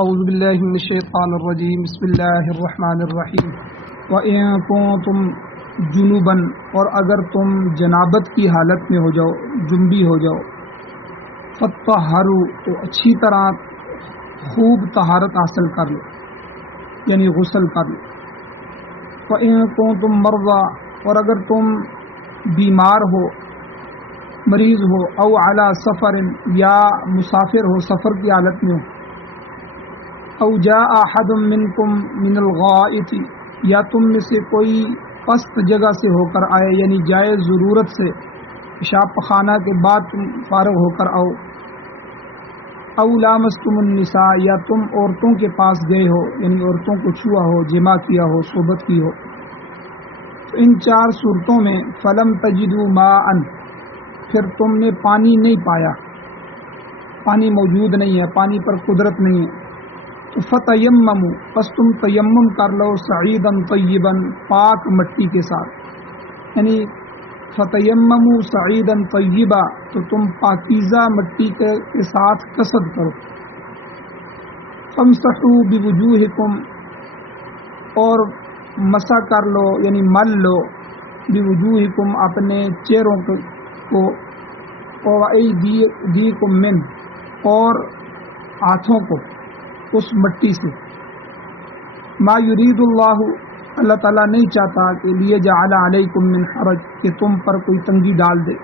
اعوذ باللہ من الشیطان الرجیم بسم اللہ الرحمن الرحیم وَإِن كُنتُم جُنُبًا اور اگر تم جنابت کی حالت میں ہو جاؤ، جنبی ہو جاؤ، فَطَّهَّرُوا تو اچھی طرح خوب طہارت حاصل کر لو، یعنی غسل کر لو۔ وَإِن كُنتُم مَرْضَىٰ اور اگر تم بیمار ہو، مریض ہو، او علی سفر یا مسافر ہو، سفر کی حالت میں ہو، او جاء احد منکم من الغائط یا تم میں سے کوئی پست جگہ سے ہو کر آئے، یعنی جائے ضرورت سے پیشاب پخانہ کے بعد تم فارغ ہو کر آؤ، او لامستم النساء یا تم عورتوں کے پاس گئے ہو، یعنی عورتوں کو چھوا ہو، جمع کیا ہو، صحبت کی ہو، تو ان چار صورتوں میں فلم تجدوا ماء پھر تم نے پانی نہیں پایا، پانی موجود نہیں ہے، پانی پر قدرت نہیں ہے، تو فتیمموا پس تم تیمم کر لو، صعیدا طیبا پاک مٹی کے ساتھ، یعنی فتیمموا صعیدا طیبا تو تم پاکیزہ مٹی کے ساتھ قصد کرو، فامسحوا بوجوہکم اور مسح کر لو، یعنی مل لو، بوجوہکم اپنے چہروں کو، وَأَيْدِيكُم مِّنْهُ اور ہاتھوں کو اس مٹی سے، ما یرید اللہ تعالیٰ نہیں چاہتا کہ لیجعل علیکم من حرج کہ تم پر کوئی تنگی ڈال دے،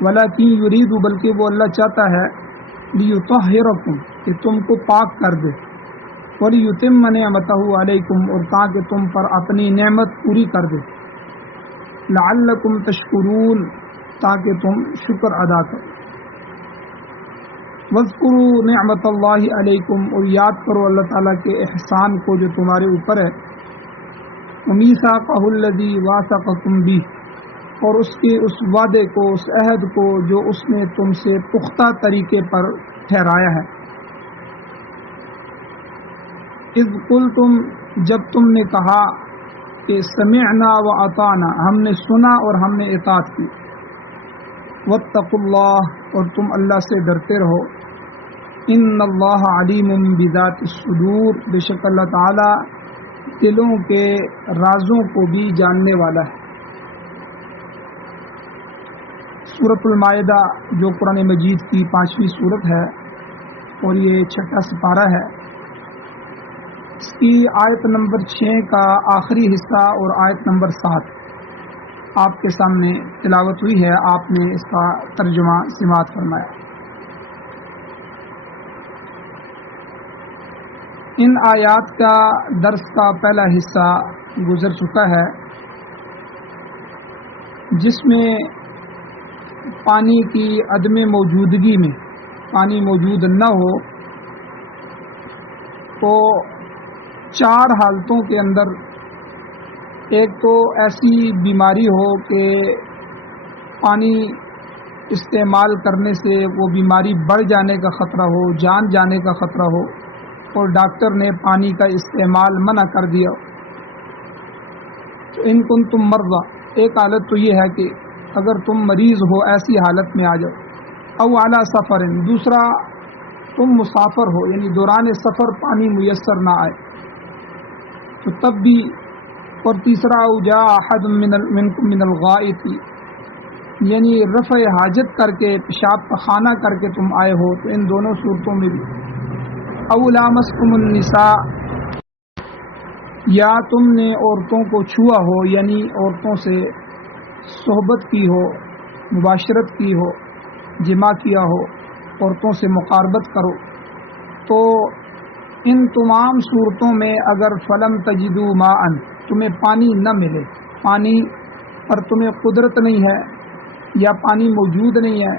ولکن یرید بلکہ وہ اللہ چاہتا ہے لیطہرکم کہ تم کو پاک کر دے، ولیتم نعمتہ علیکم اور تاکہ تم پر اپنی نعمت پوری کر دے، لعلکم تشکرون تاکہ تم شکر ادا کرو، وَاذْكُرُوا نِعْمَةَ اللَّهِ عَلَيْكُمْ اور یاد کرو اللہ تعالیٰ کے احسان کو جو تمہارے اوپر ہے، وَمِيثَاقَهُ الَّذِي وَاثَقَكُم بِهِ اور اس کے اس وعدے کو، اس عہد کو جو اس نے تم سے پختہ طریقے پر ٹھہرایا ہے، اذ قلتم جب تم نے کہا کہ سمعنا وَأَطَعْنَا ہم نے سنا اور ہم نے اطاعت کی، واتقوا اللہ اور تم اللہ سے ڈرتے رہو، ان اللہ علیم بذات الصدور بے شک اللہ تعالی دلوں کے رازوں کو بھی جاننے والا ہے۔ سورۃ المائدہ جو قرآن مجید کی 5ویں سورت ہے اور یہ 6واں سپارہ ہے، اس کی آیت نمبر 6 کا آخری حصہ اور آیت نمبر 7 آپ کے سامنے تلاوت ہوئی ہے، آپ نے اس کا ترجمہ سماعت فرمایا۔ ان آیات کا درس کا پہلا حصہ گزر چکا ہے، جس میں پانی کی عدم موجودگی میں، پانی موجود نہ ہو تو 4 حالتوں کے اندر، ایک تو ایسی بیماری ہو کہ پانی استعمال کرنے سے وہ بیماری بڑھ جانے کا خطرہ ہو، جان جانے کا خطرہ ہو، اور ڈاکٹر نے پانی کا استعمال منع کر دیا، تو ان کنتم مرضی ایک حالت تو یہ ہے کہ اگر تم مریض ہو ایسی حالت میں آ جاؤ، او علی سفر دوسرا تم مسافر ہو، یعنی دوران سفر پانی میسر نہ آئے تو تب بھی، اور تیسرا او جاء احد منکم من الغائط یعنی رفع حاجت کر کے، پیشاب پخانہ کر کے تم آئے ہو، تو ان دونوں صورتوں میں بھی، او لامستم النساء یا تم نے عورتوں کو چھوا ہو، یعنی عورتوں سے صحبت کی ہو، مباشرت کی ہو، جمع کیا ہو، عورتوں سے مقاربت کرو، تو ان تمام صورتوں میں اگر فلم تجدوا ماء تمہیں پانی نہ ملے، پانی پر تمہیں قدرت نہیں ہے، یا پانی موجود نہیں ہے،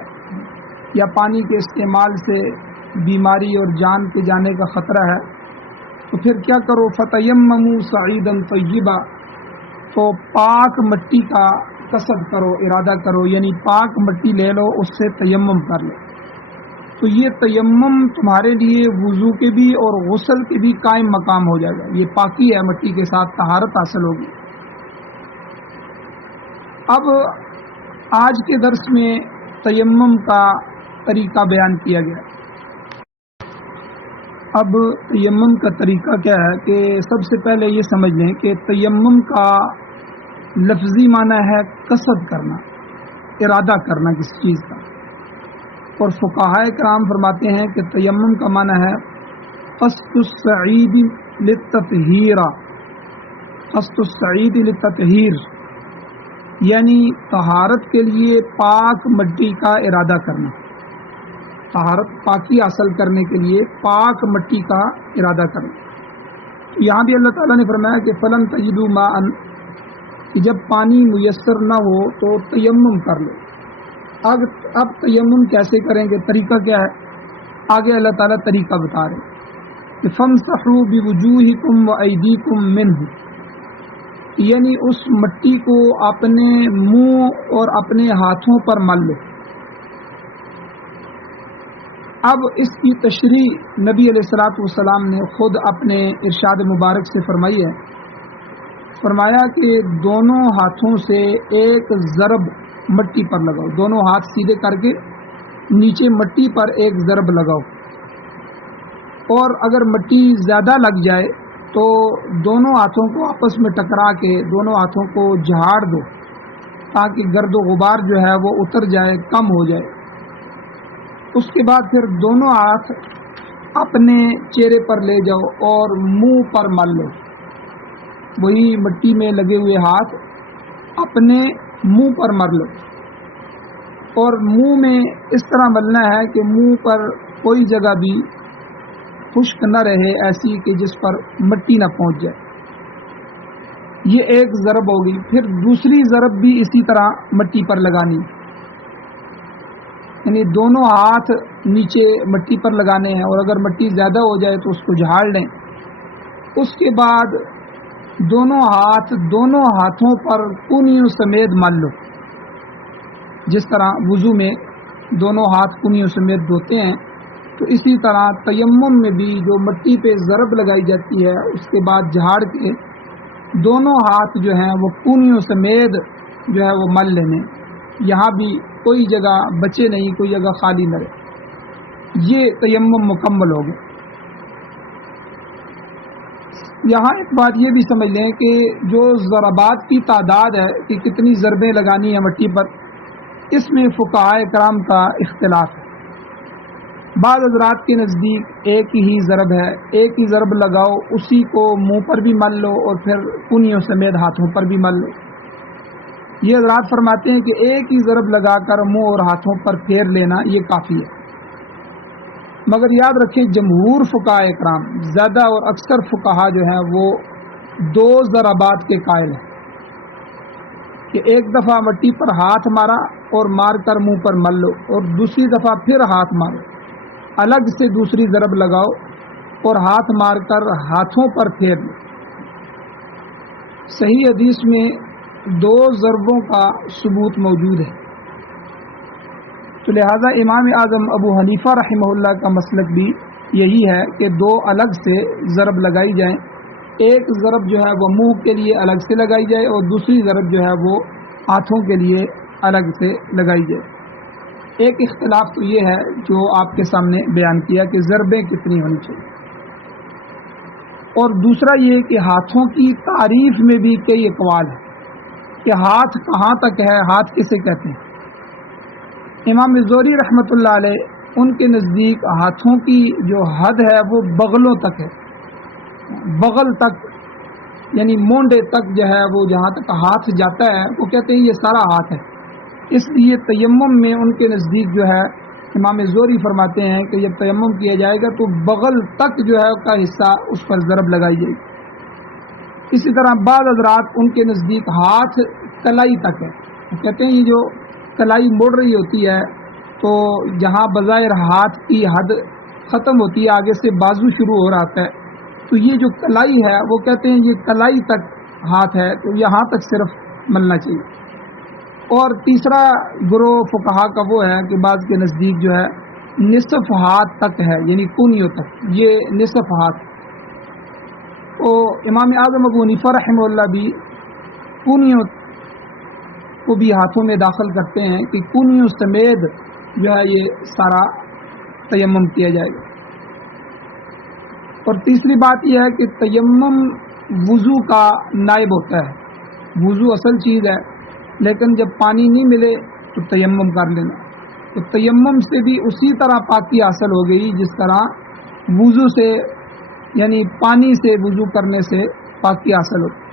یا پانی کے استعمال سے بیماری اور جان کے جانے کا خطرہ ہے، تو پھر کیا کرو، فتیمموا صعیدا طیبا تو پاک مٹی کا قصد کرو، ارادہ کرو، یعنی پاک مٹی لے لو، اس سے تیمم کر لو، تو یہ تیمم تمہارے لیے وضو کے بھی اور غسل کے بھی قائم مقام ہو جائے گا، یہ پاکی ہے، مٹی کے ساتھ طہارت حاصل ہوگی۔ اب آج کے درس میں تیمم کا طریقہ بیان کیا گیا، اب تیمم کا طریقہ کیا ہے کہ سب سے پہلے یہ سمجھ لیں کہ تیمم کا لفظی معنی ہے قصد کرنا، ارادہ کرنا کسی چیز کا، اور فقہاء کرام فرماتے ہیں کہ تیمم کا معنی ہے قصد الصعید للتطہیر، قصد الصعید للتطہیر، یعنی طہارت کے لیے پاک مٹی کا ارادہ کرنا، طہارت پاکی حاصل کرنے کے لیے پاک مٹی کا ارادہ کرنا۔ یہاں بھی اللہ تعالیٰ نے فرمایا کہ فلم تجدوا ماء، کہ جب پانی میسر نہ ہو تو تیمم کر لو۔ اب تیمم کیسے کریں گے، طریقہ کیا ہے، آگے اللہ تعالیٰ طریقہ بتا رہے ہیں کہ فامسحوا بوجوہکم وایدیکم منہ، یعنی اس مٹی کو اپنے منہ اور اپنے ہاتھوں پر مل لو۔ اب اس کی تشریح نبی علیہ الصلوۃ والسلام نے خود اپنے ارشاد مبارک سے فرمائی ہے۔ فرمایا کہ دونوں ہاتھوں سے ایک ضرب مٹی پر لگاؤ، دونوں ہاتھ سیدھے کر کے نیچے مٹی پر ایک ضرب لگاؤ، اور اگر مٹی زیادہ لگ جائے تو دونوں ہاتھوں کو آپس میں ٹکرا کے دونوں ہاتھوں کو جھاڑ دو تاکہ گرد و غبار جو ہے وہ اتر جائے، کم ہو جائے۔ اس کے بعد پھر دونوں ہاتھ اپنے چہرے پر لے جاؤ اور منہ پر مل لو، وہی مٹی میں لگے ہوئے ہاتھ اپنے منہ پر مل لو، اور منہ میں اس طرح ملنا ہے کہ منہ پر کوئی جگہ بھی خشک نہ رہے، ایسی کہ جس پر مٹی نہ پہنچ جائے۔ یہ ایک ضرب ہوگی۔ پھر دوسری ضرب بھی اسی طرح مٹی پر لگانی، یعنی دونوں ہاتھ نیچے مٹی پر لگانے ہیں، اور اگر مٹی زیادہ ہو جائے تو اس کو جھاڑ لیں۔ اس کے بعد دونوں ہاتھوں پر کونیوں سمیت مل لو، جس طرح وضو میں دونوں ہاتھ کونیوں سمیت دھوتے ہیں، تو اسی طرح تیمم میں بھی جو مٹی پہ ضرب لگائی جاتی ہے اس کے بعد جھاڑ کے دونوں ہاتھ جو ہیں وہ کونیوں سمیت جو ہے وہ مل لینے، یہاں بھی کوئی جگہ بچے نہیں، کوئی جگہ خالی نہ رہے۔ یہ تیمم مکمل ہو گئے۔ یہاں ایک بات یہ بھی سمجھ لیں کہ جو ضربات کی تعداد ہے کہ کتنی ضربیں لگانی ہیں مٹی پر، اس میں فقہاء کرام کا اختلاف ہے۔ بعض حضرات کے نزدیک ایک ہی ضرب ہے، ایک ہی ضرب لگاؤ، اسی کو منہ پر بھی مل لو اور پھر کونیوں سمیت ہاتھوں پر بھی مل لو۔ یہ حضرات فرماتے ہیں کہ ایک ہی ضرب لگا کر منہ اور ہاتھوں پر پھیر لینا یہ کافی ہے، مگر یاد رکھیں جمہور فقہاء کرام، زیادہ اور اکثر فقہا جو ہیں وہ دو ضربات کے قائل ہیں، کہ ایک دفعہ مٹی پر ہاتھ مارا اور مار کر منہ پر مل لو، اور دوسری دفعہ پھر ہاتھ مارو، الگ سے دوسری ضرب لگاؤ اور ہاتھ مار کر ہاتھوں پر پھیر لو۔ صحیح حدیث میں دو ضربوں کا ثبوت موجود ہے، تو لہذا امام اعظم ابو حنیفہ رحمہ اللہ کا مسلک بھی یہی ہے کہ دو الگ سے ضرب لگائی جائیں، ایک ضرب جو ہے وہ منہ کے لیے الگ سے لگائی جائے اور دوسری ضرب جو ہے وہ ہاتھوں کے لیے الگ سے لگائی جائے۔ ایک اختلاف تو یہ ہے جو آپ کے سامنے بیان کیا کہ ضربیں کتنی ہونی چاہیے، اور دوسرا یہ کہ ہاتھوں کی تعریف میں بھی کئی اقوال ہیں کہ ہاتھ کہاں تک ہے، ہاتھ کسے کہتے ہیں۔ امام زہری رحمۃ اللہ علیہ، ان کے نزدیک ہاتھوں کی جو حد ہے وہ بغلوں تک ہے، بغل تک یعنی مونڈے تک جو ہے وہ جہاں تک ہاتھ جاتا ہے وہ کہتے ہیں یہ سارا ہاتھ ہے۔ اس لیے تیمم میں ان کے نزدیک جو ہے امام زہری فرماتے ہیں کہ جب تیمم کیا جائے گا تو بغل تک جو ہے کا حصہ اس پر ضرب لگائی جائے گی۔ اسی طرح بعض حضرات ان کے نزدیک ہاتھ کلائی تک ہے، وہ کہتے ہیں یہ جو کلائی مڑ رہی ہوتی ہے تو جہاں بظاہر ہاتھ کی حد ختم ہوتی ہے آگے سے بازو شروع ہو رہا ہے، تو یہ جو کلائی ہے وہ کہتے ہیں یہ کلائی تک ہاتھ ہے، تو یہاں تک صرف ملنا چاہیے۔ اور تیسرا گروہ فقہا کا وہ ہے کہ بعض کے نزدیک جو ہے نصف ہاتھ تک ہے، یعنی کونیوں تک، یہ نصف ہاتھ۔ تو امام اعظم ابو حنیفہ رحمہ اللہ بھی کونیوں کو بھی ہاتھوں میں داخل کرتے ہیں کہ کونیوں سمیت جو ہے یہ سارا تیمم کیا جائے گا۔ اور تیسری بات یہ ہے کہ تیمم وضو کا نائب ہوتا ہے. وضو اصل چیز ہے، لیکن جب پانی نہیں ملے تو تیمم کر لینا. تو تیمم سے بھی اسی طرح پاکی حاصل ہو گئی جس طرح وضو سے، یعنی پانی سے وضو کرنے سے پاکی حاصل ہوتی.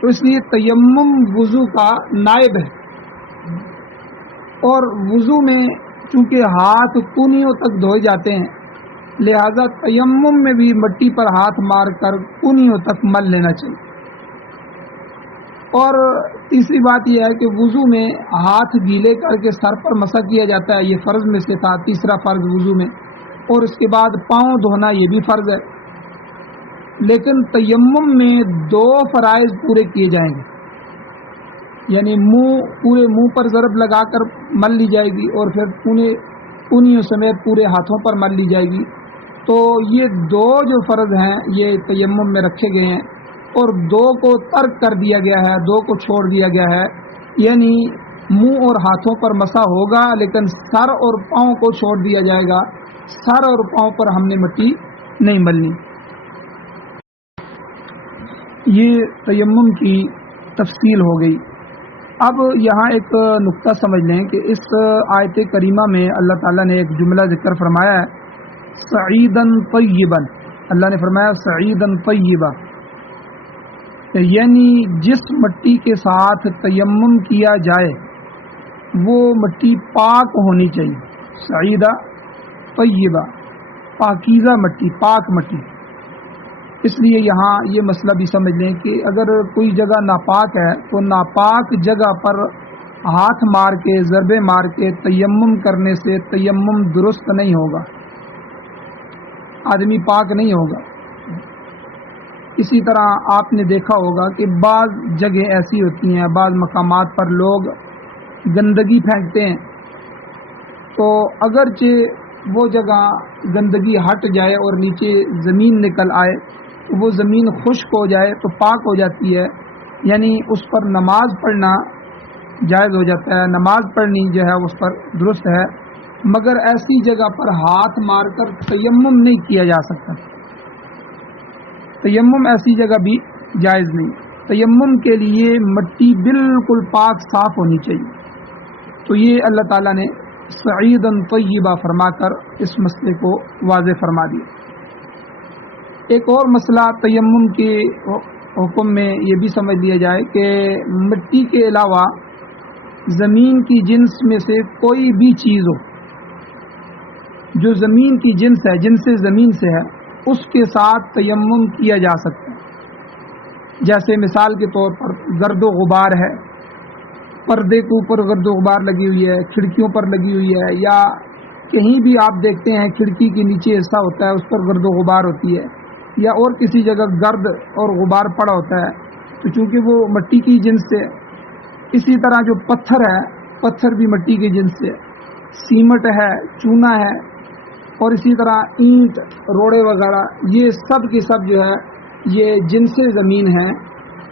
تو اس لیے تیمم وضو کا نائب ہے. اور وضو میں چونکہ ہاتھ کونیوں تک دھوئے جاتے ہیں، لہذا تیمم میں بھی مٹی پر ہاتھ مار کر کونیوں تک مل لینا چاہیے. اور تیسری بات یہ ہے کہ وضو میں ہاتھ گیلے کر کے سر پر مسح کیا جاتا ہے، یہ فرض میں سے تھا، تیسرا فرض وضو میں. اور اس کے بعد پاؤں دھونا یہ بھی فرض ہے. لیکن تیمم میں 2 فرائض پورے کیے جائیں گے، یعنی پورے منہ پر ضرب لگا کر مل لی جائے گی اور پھر کونیوں سمیت پورے ہاتھوں پر مل لی جائے گی. تو یہ 2 جو فرض ہیں یہ تیمم میں رکھے گئے ہیں، اور 2 کو ترک کر دیا گیا ہے، 2 کو چھوڑ دیا گیا ہے. یعنی منہ اور ہاتھوں پر مسح ہوگا لیکن سر اور پاؤں کو چھوڑ دیا جائے گا. سر اور پاؤں پر ہم نے مٹی نہیں ملنی. یہ تیمم کی تفصیل ہو گئی. اب یہاں ایک نقطہ سمجھ لیں کہ اس آیت کریمہ میں اللہ تعالیٰ نے ایک جملہ ذکر فرمایا ہے، سعیداً طیباً. اللہ نے فرمایا سعیداً طیبا، یعنی جس مٹی کے ساتھ تیمم کیا جائے وہ مٹی پاک ہونی چاہیے. سعیدہ طیبہ، پاکیزہ مٹی، پاک مٹی. اس لیے یہاں یہ مسئلہ بھی سمجھ لیں کہ اگر کوئی جگہ ناپاک ہے تو ناپاک جگہ پر ہاتھ مار کے، ضربے مار کے تیمم کرنے سے تیمم درست نہیں ہوگا، آدمی پاک نہیں ہوگا. اسی طرح آپ نے دیکھا ہوگا کہ بعض جگہیں ایسی ہوتی ہیں، بعض مقامات پر لوگ گندگی پھینکتے ہیں، تو اگرچہ وہ جگہ گندگی ہٹ جائے اور نیچے زمین نکل آئے، وہ زمین خشک ہو جائے تو پاک ہو جاتی ہے، یعنی اس پر نماز پڑھنا جائز ہو جاتا ہے، نماز پڑھنی جو ہے اس پر درست ہے. مگر ایسی جگہ پر ہاتھ مار کر تیمم نہیں کیا جا سکتا. تیمم ایسی جگہ بھی جائز نہیں. تیمم کے لیے مٹی بالکل پاک صاف ہونی چاہیے. تو یہ اللہ تعالیٰ نے سعیداً طیبہ فرما کر اس مسئلے کو واضح فرما دیا. ایک اور مسئلہ تیمم کے حکم میں یہ بھی سمجھ لیا جائے کہ مٹی کے علاوہ زمین کی جنس میں سے کوئی بھی چیز ہو جو زمین کی جنس ہے، جنس زمین سے ہے، اس کے ساتھ تیمم کیا جا سکتا ہے. جیسے مثال کے طور پر گرد و غبار ہے، پردے کے اوپر گرد و غبار لگی ہوئی ہے، کھڑکیوں پر لگی ہوئی ہے، یا کہیں بھی آپ دیکھتے ہیں کھڑکی کے نیچے حصہ ہوتا ہے اس پر گرد و غبار ہوتی ہے، یا اور کسی جگہ گرد اور غبار پڑا ہوتا ہے، تو چونکہ وہ مٹی کی جنس سے. اسی طرح جو پتھر ہے، پتھر بھی مٹی کی جنس سے، سیمٹ ہے، چونا ہے، اور اسی طرح اینٹ، روڑے وغیرہ، یہ سب کی سب جو ہے یہ جنس زمین ہے.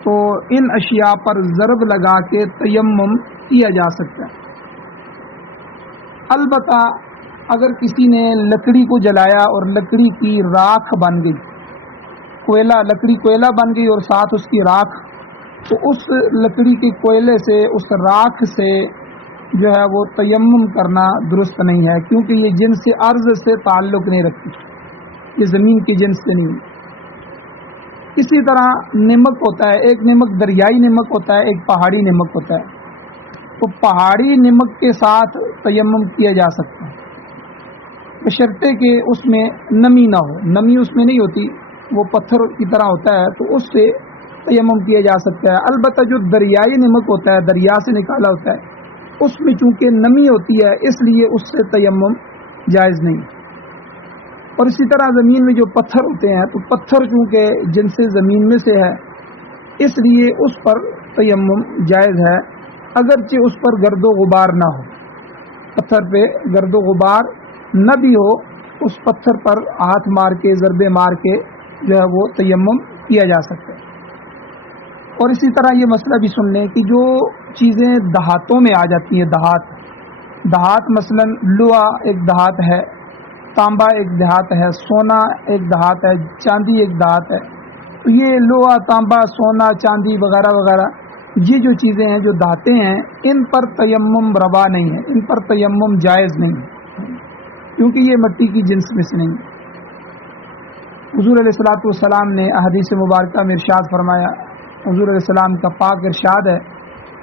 تو ان اشیاء پر ضرب لگا کے تیمم کیا جا سکتا ہے. البتہ اگر کسی نے لکڑی کو جلایا اور لکڑی کی راکھ بن گئی، لکڑی کوئلہ بن گئی اور ساتھ اس کی راکھ، تو اس لکڑی کے کوئلے سے، اس راکھ سے جو ہے وہ تیمم کرنا درست نہیں ہے، کیونکہ یہ جنس ارض سے تعلق نہیں رکھتی، یہ زمین کی جنس سے نہیں. اسی طرح نمک ہوتا ہے، ایک نمک دریائی نمک ہوتا ہے، ایک پہاڑی نمک ہوتا ہے. تو پہاڑی نمک کے ساتھ تیمم کیا جا سکتا ہے، بشرطے کہ اس میں نمی نہ ہو. نمی اس میں نہیں ہوتی، وہ پتھر کی طرح ہوتا ہے، تو اس سے تیمم کیا جا سکتا ہے. البتہ جو دریائی نمک ہوتا ہے، دریا سے نکالا ہوتا ہے، اس میں چونکہ نمی ہوتی ہے، اس لیے اس سے تیمم جائز نہیں. اور اسی طرح زمین میں جو پتھر ہوتے ہیں، تو پتھر چونکہ جن سے زمین میں سے ہے، اس لیے اس پر تیمم جائز ہے، اگرچہ اس پر گرد و غبار نہ ہو. پتھر پہ گرد و غبار نہ بھی ہو، اس پتھر پر ہاتھ مار کے، ضربے مار کے جو ہے وہ تیمم کیا جا سکتا ہے. اور اسی طرح یہ مسئلہ بھی سن لیں کہ جو چیزیں دہاتوں میں آ جاتی ہیں، دہات مثلا لوا ایک دہات ہے، تانبا ایک دھات ہے، سونا ایک دھات ہے، چاندی ایک دھات ہے. تو یہ لوہا، تانبا، سونا، چاندی وغیرہ وغیرہ یہ جو چیزیں ہیں، جو دھاتیں ہیں، ان پر تیمم روا نہیں ہے، ان پر تیمم جائز نہیں ہے، کیونکہ یہ مٹی کی جنس میں سے نہیں ہے. حضور علیہ الصلوۃ والسلام نے احادیث مبارکہ میں ارشاد فرمایا، حضور علیہ السلام کا پاک ارشاد ہے،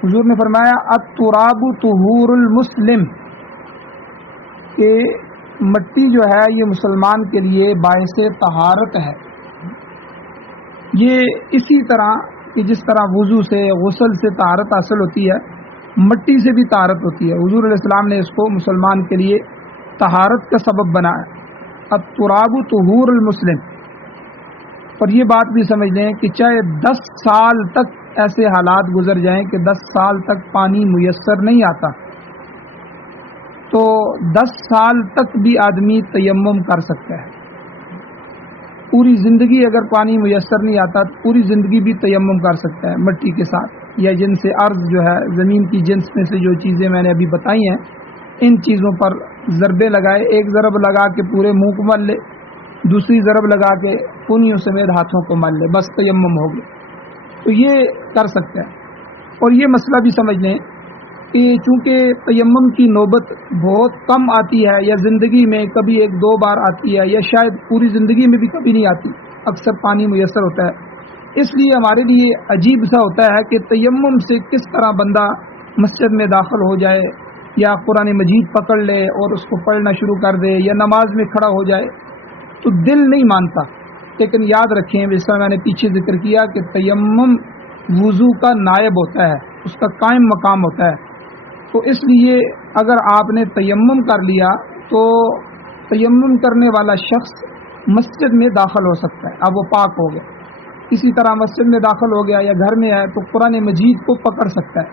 حضور نے فرمایا التراب طہور المسلم، کہ مٹی جو ہے یہ مسلمان کے لیے باعث طہارت ہے. یہ اسی طرح کہ جس طرح وضو سے، غسل سے طہارت حاصل ہوتی ہے، مٹی سے بھی طہارت ہوتی ہے. حضور علیہ السلام نے اس کو مسلمان کے لیے طہارت کا سبب بنایا. التراب طہور المسلم. اور یہ بات بھی سمجھ لیں کہ چاہے 10 سال تک ایسے حالات گزر جائیں کہ 10 سال تک پانی میسر نہیں آتا، تو 10 سال تک بھی آدمی تیمم کر سکتا ہے. پوری زندگی اگر پانی میسر نہیں آتا تو پوری زندگی بھی تیمم کر سکتا ہے مٹی کے ساتھ، یا جن سے ارض جو ہے زمین کی جنس میں سے جو چیزیں میں نے ابھی بتائی ہیں، ان چیزوں پر ضربے لگائے، ایک ضرب لگا کے پورے منہ کو مل لے، دوسری ضرب لگا کے کونیوں سمیت ہاتھوں کو مل لے، بس تیمم ہو گیا. تو یہ کر سکتا ہے. اور یہ مسئلہ بھی سمجھ لیں کہ چونکہ تیمم کی نوبت بہت کم آتی ہے، یا زندگی میں کبھی 1-2 بار آتی ہے، یا شاید پوری زندگی میں بھی کبھی نہیں آتی، اکثر پانی میسر ہوتا ہے، اس لیے ہمارے لیے عجیب سا ہوتا ہے کہ تیمم سے کس طرح بندہ مسجد میں داخل ہو جائے، یا قرآن مجید پکڑ لے اور اس کو پڑھنا شروع کر دے، یا نماز میں کھڑا ہو جائے، تو دل نہیں مانتا. لیکن یاد رکھیں، جس طرح میں نے پیچھے ذکر کیا کہ تیمم وضو کا نائب ہوتا ہے، اس کا قائم مقام ہوتا ہے. تو اس لیے اگر آپ نے تیمم کر لیا تو تیمم کرنے والا شخص مسجد میں داخل ہو سکتا ہے، اب وہ پاک ہو گیا. اسی طرح مسجد میں داخل ہو گیا یا گھر میں ہے تو قرآن مجید کو پکڑ سکتا ہے،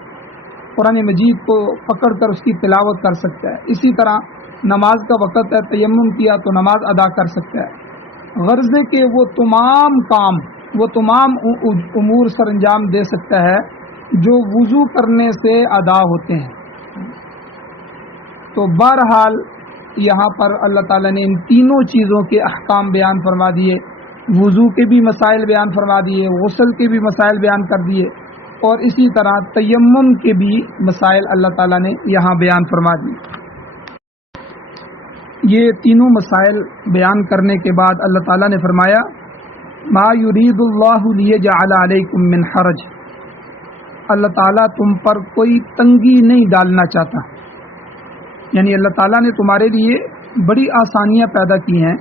قرآن مجید کو پکڑ کر اس کی تلاوت کر سکتا ہے. اسی طرح نماز کا وقت ہے، تیمم کیا تو نماز ادا کر سکتا ہے. غرض ہے کہ وہ تمام کام، وہ تمام امور سر انجام دے سکتا ہے جو وضو کرنے سے ادا ہوتے ہیں. تو بہرحال یہاں پر اللہ تعالیٰ نے ان تینوں چیزوں کے احکام بیان فرما دیے، وضو کے بھی مسائل بیان فرما دیے، غسل کے بھی مسائل بیان کر دیے، اور اسی طرح تیمم کے بھی مسائل اللہ تعالیٰ نے یہاں بیان فرما دیے. یہ تینوں مسائل بیان کرنے کے بعد اللہ تعالیٰ نے فرمایا ما یرید اللہ لیجعل علیکم من حرج، اللہ تعالیٰ تم پر کوئی تنگی نہیں ڈالنا چاہتا. یعنی اللہ تعالیٰ نے تمہارے لیے بڑی آسانیاں پیدا کی ہیں،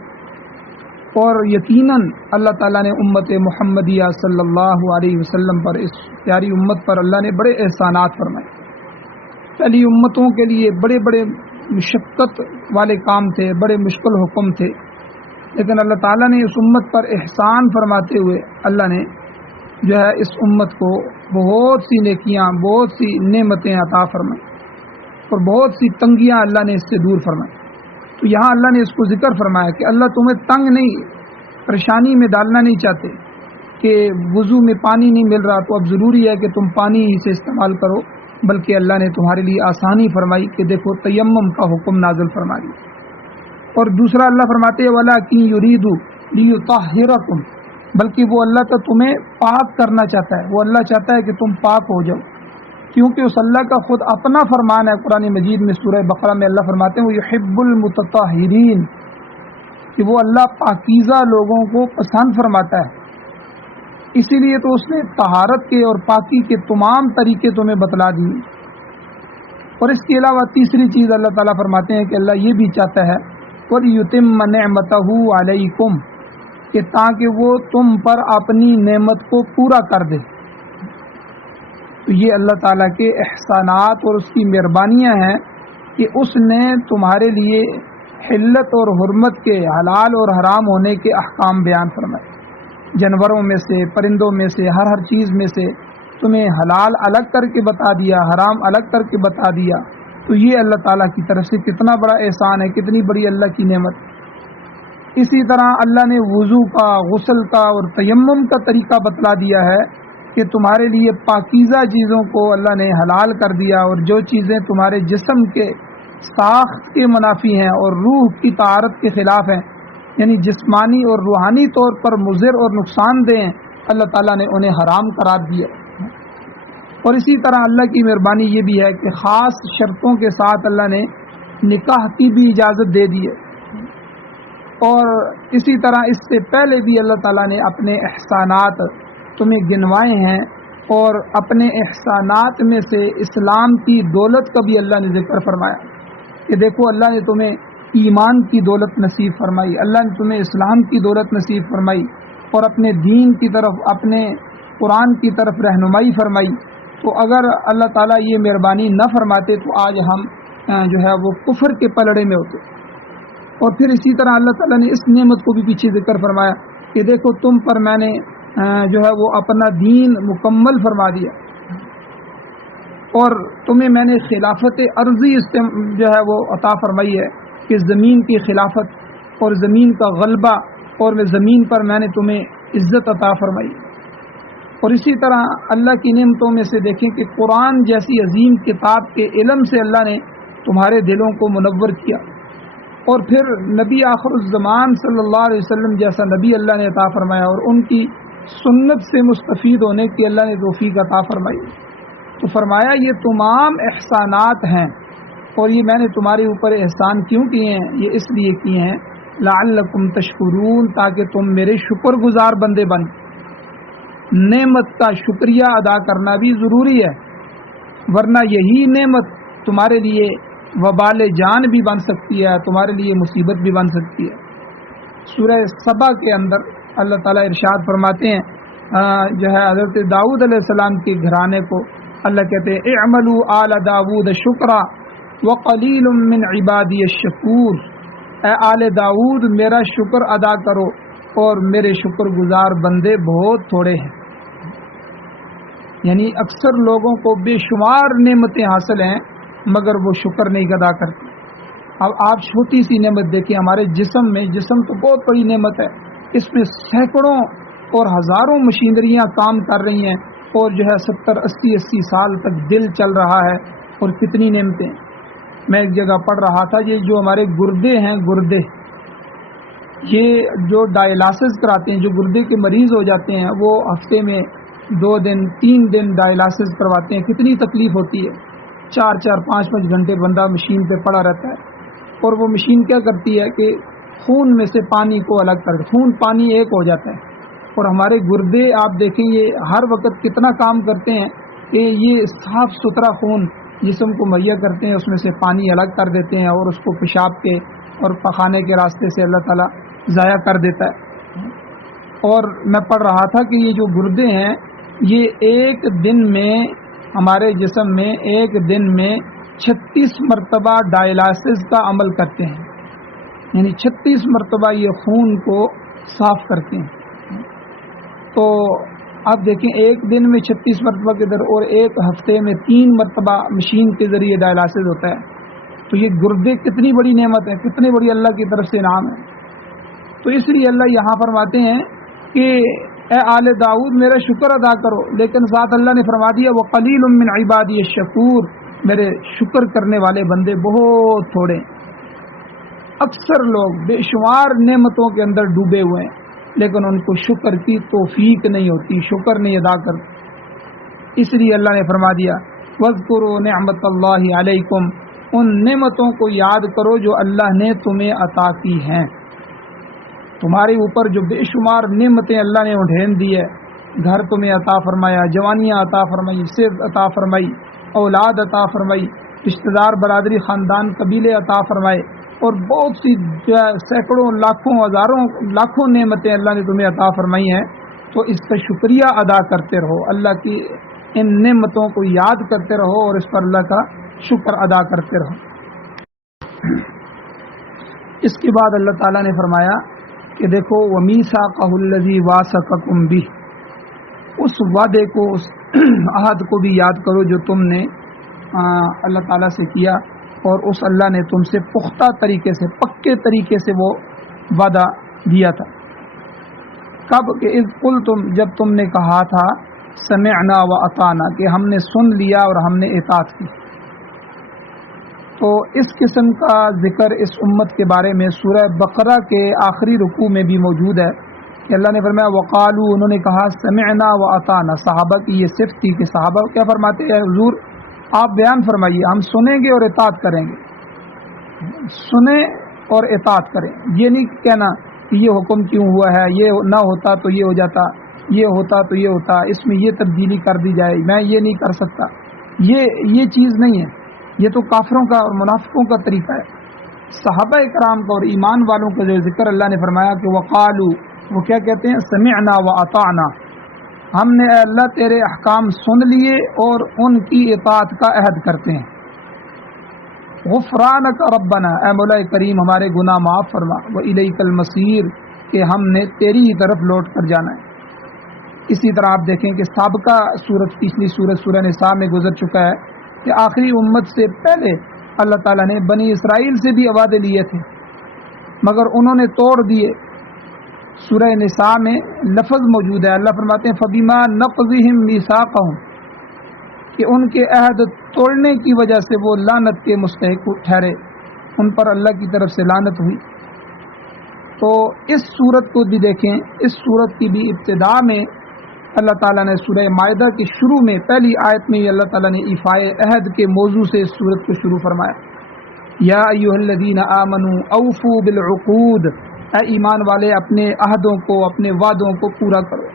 اور یقیناً اللہ تعالیٰ نے امت محمدیہ صلی اللہ علیہ وسلم پر، اس پیاری امت پر اللہ نے بڑے احسانات فرمائے. پہلی امتوں کے لیے بڑے بڑے مشقت والے کام تھے، بڑے مشکل حکم تھے، لیکن اللہ تعالیٰ نے اس امت پر احسان فرماتے ہوئے اللہ نے جو ہے اس امت کو بہت سی نیکیاں، بہت سی نعمتیں عطا فرمائیں، اور بہت سی تنگیاں اللہ نے اس سے دور فرمائیں. تو یہاں اللہ نے اس کو ذکر فرمایا کہ اللہ تمہیں تنگ نہیں، پریشانی میں ڈالنا نہیں چاہتے کہ وضو میں پانی نہیں مل رہا تو اب ضروری ہے کہ تم پانی ہی سے استعمال کرو، بلکہ اللہ نے تمہارے لیے آسانی فرمائی کہ دیکھو تیمم کا حکم نازل فرما دیا. اور دوسرا اللہ فرماتے ہیں وَلَٰكِن يُرِيدُ لِيُطَهِّرَكُمْ، بلکہ وہ اللہ تو تمہیں پاک کرنا چاہتا ہے، وہ اللہ چاہتا ہے کہ تم پاک ہو جاؤ، کیونکہ اس اللہ کا خود اپنا فرمان ہے. قرآن مجید میں سورہ بقرہ میں اللہ فرماتے ہیں وَيُحِبُّ الْمُتَطَهِّرِينَ، کہ وہ اللہ پاکیزہ لوگوں کو پسند فرماتا ہے. اسی لیے تو اس نے طہارت کے اور پاکی کے تمام طریقے تمہیں بتلا دیے. اور اس کے علاوہ تیسری چیز اللہ تعالیٰ فرماتے ہیں کہ اللہ یہ بھی چاہتا ہے وَلْيُتِمَّ نِعْمَتَهُ عَلَيْكُمْ، کہ تاکہ وہ تم پر اپنی نعمت کو پورا کر دے. تو یہ اللہ تعالیٰ کے احسانات اور اس کی مہربانیاں ہیں کہ اس نے تمہارے لیے حلت اور حرمت کے، حلال اور حرام ہونے کے احکام بیان فرمائے. جانوروں میں سے، پرندوں میں سے، ہر چیز میں سے تمہیں حلال الگ کر کے بتا دیا، حرام الگ کر کے بتا دیا. تو یہ اللہ تعالیٰ کی طرف سے کتنا بڑا احسان ہے، کتنی بڑی اللہ کی نعمت. اسی طرح اللہ نے وضو کا، غسل کا اور تیمم کا طریقہ بتلا دیا ہے کہ تمہارے لیے پاکیزہ چیزوں کو اللہ نے حلال کر دیا، اور جو چیزیں تمہارے جسم کے ساخت کے منافی ہیں اور روح کی طہارت کے خلاف ہیں، یعنی جسمانی اور روحانی طور پر مضر اور نقصان دہ ہیں، اللہ تعالیٰ نے انہیں حرام قرار دیا۔ اور اسی طرح اللہ کی مہربانی یہ بھی ہے کہ خاص شرطوں کے ساتھ اللہ نے نکاح کی بھی اجازت دے دی ہے، اور اسی طرح اس سے پہلے بھی اللہ تعالیٰ نے اپنے احسانات تمہیں گنوائے ہیں، اور اپنے احسانات میں سے اسلام کی دولت کا بھی اللہ نے ذکر فرمایا کہ دیکھو اللہ نے تمہیں ایمان کی دولت نصیب فرمائی، اللہ نے تمہیں اسلام کی دولت نصیب فرمائی، اور اپنے دین کی طرف، اپنے قرآن کی طرف رہنمائی فرمائی۔ تو اگر اللہ تعالیٰ یہ مہربانی نہ فرماتے تو آج ہم جو ہے وہ کفر کے پلڑے میں ہوتے۔ اور پھر اسی طرح اللہ تعالیٰ نے اس نعمت کو بھی پیچھے ذکر فرمایا کہ دیکھو تم پر میں نے جو ہے وہ اپنا دین مکمل فرما دیا، اور تمہیں میں نے خلافت ارضی جو ہے وہ عطا فرمائی ہے کہ زمین کی خلافت اور زمین کا غلبہ، اور زمین پر میں نے تمہیں عزت عطا فرمائی۔ اور اسی طرح اللہ کی نعمتوں میں سے دیکھیں کہ قرآن جیسی عظیم کتاب کے علم سے اللہ نے تمہارے دلوں کو منور کیا، اور پھر نبی آخر الزمان صلی اللہ علیہ وسلم جیسا نبی اللہ نے عطا فرمایا، اور ان کی سنت سے مستفید ہونے کی اللہ نے توفیق عطا فرمائی۔ تو فرمایا یہ تمام احسانات ہیں، اور یہ میں نے تمہارے اوپر احسان کیوں کیے ہیں؟ یہ اس لیے کیے ہیں لعلکم تشکرون، تاکہ تم میرے شکر گزار بندے بن۔ نعمت کا شکریہ ادا کرنا بھی ضروری ہے، ورنہ یہی نعمت تمہارے لیے وبال جان بھی بن سکتی ہے، تمہارے لیے مصیبت بھی بن سکتی ہے۔ سورہ سبا کے اندر اللہ تعالیٰ ارشاد فرماتے ہیں جو ہے حضرت داؤد علیہ السلام کے گھرانے کو اللہ کہتے ہیں اعملوا آل داؤد شکرا وقلیل من عبادی الشکور، اے آل داؤد میرا شکر ادا کرو، اور میرے شکر گزار بندے بہت تھوڑے ہیں۔ یعنی اکثر لوگوں کو بے شمار نعمتیں حاصل ہیں مگر وہ شکر نہیں ادا کرتے۔ اب آپ چھوٹی سی نعمت دیکھیں، ہمارے جسم میں، جسم تو بہت بڑی نعمت ہے، اس میں سینکڑوں اور ہزاروں مشینریاں کام کر رہی ہیں، اور جو ہے 70-80 سال تک دل چل رہا ہے، اور کتنی نعمتیں۔ میں ایک جگہ پڑھ رہا تھا، یہ جو ہمارے گردے ہیں، گردے، یہ جو ڈائلاسس کراتے ہیں، جو گردے کے مریض ہو جاتے ہیں، وہ ہفتے میں 2 دن 3 دن ڈائلاسس کرواتے ہیں، کتنی تکلیف ہوتی ہے۔ 4-4 5-5 گھنٹے بندہ مشین پہ پڑا رہتا ہے، اور وہ مشین کیا کرتی ہے کہ خون میں سے پانی کو الگ کر دے، خون پانی ایک ہو جاتا ہے۔ اور ہمارے گردے آپ دیکھیں یہ ہر وقت کتنا کام کرتے ہیں کہ یہ صاف ستھرا خون جسم کو مہیا کرتے ہیں، اس میں سے پانی الگ کر دیتے ہیں، اور اس کو پیشاب کے اور پخانے کے راستے سے اللہ تعالیٰ ضائع کر دیتا ہے۔ اور میں پڑھ رہا تھا کہ یہ جو گردے ہیں یہ ایک دن میں، ہمارے جسم میں ایک دن میں 36 مرتبہ ڈائلاسس کا عمل کرتے ہیں، یعنی 36 مرتبہ یہ خون کو صاف کرتے ہیں۔ تو آپ دیکھیں ایک دن میں 36 مرتبہ کے در، اور ایک ہفتے میں 3 مرتبہ مشین کے ذریعے ڈائلاسس ہوتا ہے۔ تو یہ گردے کتنی بڑی نعمت ہے، کتنی بڑی اللہ کی طرف سے انعام ہے۔ تو اس لیے اللہ یہاں فرماتے ہیں کہ اے آل داؤد میرا شکر ادا کرو، لیکن ساتھ اللہ نے فرما دیا وقلیل من عبادی الشکور، میرے شکر کرنے والے بندے بہت تھوڑے۔ اکثر لوگ بے شمار نعمتوں کے اندر ڈوبے ہوئے ہیں، لیکن ان کو شکر کی توفیق نہیں ہوتی، شکر نہیں ادا کرتے۔ اس لیے اللہ نے فرما دیا وَاذْكُرُوا نِعْمَتَ اللَّهِ عَلَيْكُمْ، ان نعمتوں کو یاد کرو جو اللہ نے تمہیں عطا کی ہیں۔ تمہارے اوپر جو بے شمار نعمتیں اللہ نے اڈھین دی ہے، گھر تمہیں عطا فرمایا، جوانیاں عطا فرمائی، صحت عطا فرمائی، اولاد عطا فرمائی، رشتہ دار برادری خاندان قبیلے عطا فرمائے، اور بہت سی سینکڑوں لاکھوں ہزاروں لاکھوں نعمتیں اللہ نے تمہیں عطا فرمائی ہیں۔ تو اس کا شکریہ ادا کرتے رہو، اللہ کی ان نعمتوں کو یاد کرتے رہو، اور اس پر اللہ کا شکر ادا کرتے رہو۔ اس کے بعد اللہ تعالیٰ نے فرمایا کہ دیکھو وَمِيثَاقَهُ الَّذِي وَاثَقَكُم بِهِ، اس وعدے کو، اس عہد کو بھی یاد کرو جو تم نے اللہ تعالیٰ سے کیا، اور اس اللہ نے تم سے پختہ طریقے سے، پکے طریقے سے وہ وعدہ دیا تھا۔ کب کہ اذ قلتم، جب تم نے کہا تھا سمعنا و اطعنا، کہ ہم نے سن لیا اور ہم نے اطاعت کی۔ تو اس قسم کا ذکر اس امت کے بارے میں سورہ بقرہ کے آخری رکوع میں بھی موجود ہے کہ اللہ نے فرمایا وقالو، انہوں نے کہا سمعنا و اطعنا. صحابہ کی یہ صفت تھی کہ صحابہ کیا فرماتے ہیں حضور آپ بیان فرمائیے، ہم سنیں گے اور اطاعت کریں گے. سنیں اور اطاعت کریں، یہ نہیں کہنا کہ یہ حکم کیوں ہوا ہے، یہ نہ ہوتا تو یہ ہو جاتا، یہ ہوتا تو یہ ہوتا، اس میں یہ تبدیلی کر دی جائے، میں یہ نہیں کر سکتا. یہ چیز نہیں ہے، یہ تو کافروں کا اور منافقوں کا طریقہ ہے. صحابہ کرام کا اور ایمان والوں کا جو ذکر اللہ نے فرمایا کہ وقالو، وہ کیا کہتے ہیں سمعنا و اطعنا، ہم نے اے اللہ تیرے احکام سن لیے اور ان کی اطاعت کا عہد کرتے ہیں. غفرانک ربنا، اے مولا کریم ہمارے گناہ معاف فرما، والیک المصیر، کہ ہم نے تیری ہی طرف لوٹ کر جانا ہے. اسی طرح آپ دیکھیں کہ سابقہ سورت، پچھلی سورت سورہ نساء میں گزر چکا ہے کہ آخری امت سے پہلے اللہ تعالیٰ نے بنی اسرائیل سے بھی وعدے لیے تھے مگر انہوں نے توڑ دیے. سورہ نساء میں لفظ موجود ہے، اللہ فرماتے ہیں فبما نقضہم میثاقہم، کہ ان کے عہد توڑنے کی وجہ سے وہ لعنت کے مستحق ٹھہرے، ان پر اللہ کی طرف سے لعنت ہوئی. تو اس صورت کو بھی دیکھیں، اس صورت کی بھی ابتدا میں اللہ تعالیٰ نے سورہ مائدہ کے شروع میں پہلی آیت میں اللہ تعالیٰ نے ایفائے عہد کے موضوع سے اس صورت کو شروع فرمایا. یا ایھا الذین آمنوا اوفوا بالعقود، اے ایمان والے اپنے عہدوں کو، اپنے وعدوں کو پورا کرو.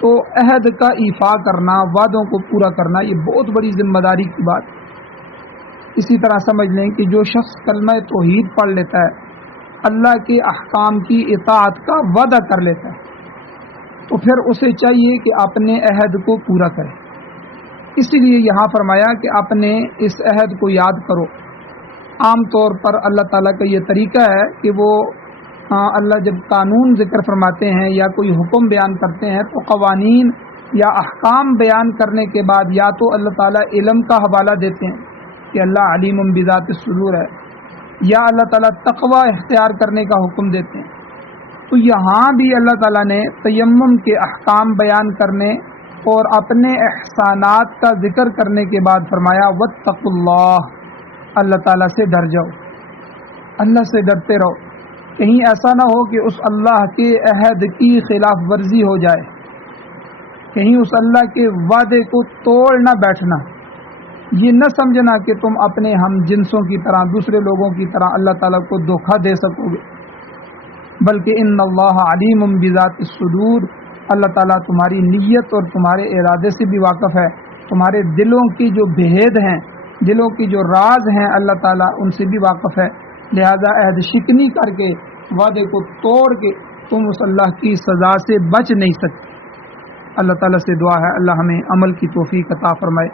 تو عہد کا ایفا کرنا، وعدوں کو پورا کرنا، یہ بہت بڑی ذمہ داری کی بات. اسی طرح سمجھ لیں کہ جو شخص کلمہ توحید پڑھ لیتا ہے، اللہ کے احکام کی اطاعت کا وعدہ کر لیتا ہے، تو پھر اسے چاہیے کہ اپنے عہد کو پورا کرے. اسی لیے یہاں فرمایا کہ اپنے اس عہد کو یاد کرو. عام طور پر اللہ تعالیٰ کا یہ طریقہ ہے کہ وہ اللہ جب قانون ذکر فرماتے ہیں یا کوئی حکم بیان کرتے ہیں تو قوانین یا احکام بیان کرنے کے بعد یا تو اللہ تعالیٰ علم کا حوالہ دیتے ہیں کہ اللہ علیم بذات الصدور ہے، یا اللہ تعالیٰ تقوی اختیار کرنے کا حکم دیتے ہیں. تو یہاں بھی اللہ تعالیٰ نے تیمم کے احکام بیان کرنے اور اپنے احسانات کا ذکر کرنے کے بعد فرمایا واتقوا اللہ، اللہ تعالیٰ سے ڈر جاؤ، اللہ سے ڈرتے رہو. کہیں ایسا نہ ہو کہ اس اللہ کے عہد کی خلاف ورزی ہو جائے، کہیں اس اللہ کے وعدے کو توڑ نہ بیٹھنا. یہ نہ سمجھنا کہ تم اپنے ہم جنسوں کی طرح، دوسرے لوگوں کی طرح اللہ تعالیٰ کو دھوکہ دے سکو گے، بلکہ ان اللہ علیم بذات الصدور، اللہ تعالیٰ تمہاری نیت اور تمہارے ارادے سے بھی واقف ہے، تمہارے دلوں کی جو بھید ہیں، دلوں کی جو راز ہیں اللہ تعالیٰ ان سے بھی واقف ہے. لہذا عہد شکنی کر کے، وعدے کو توڑ کے تم اس اللہ کی سزا سے بچ نہیں سکتے. اللہ تعالیٰ سے دعا ہے اللہ ہمیں عمل کی توفیق عطا فرمائے.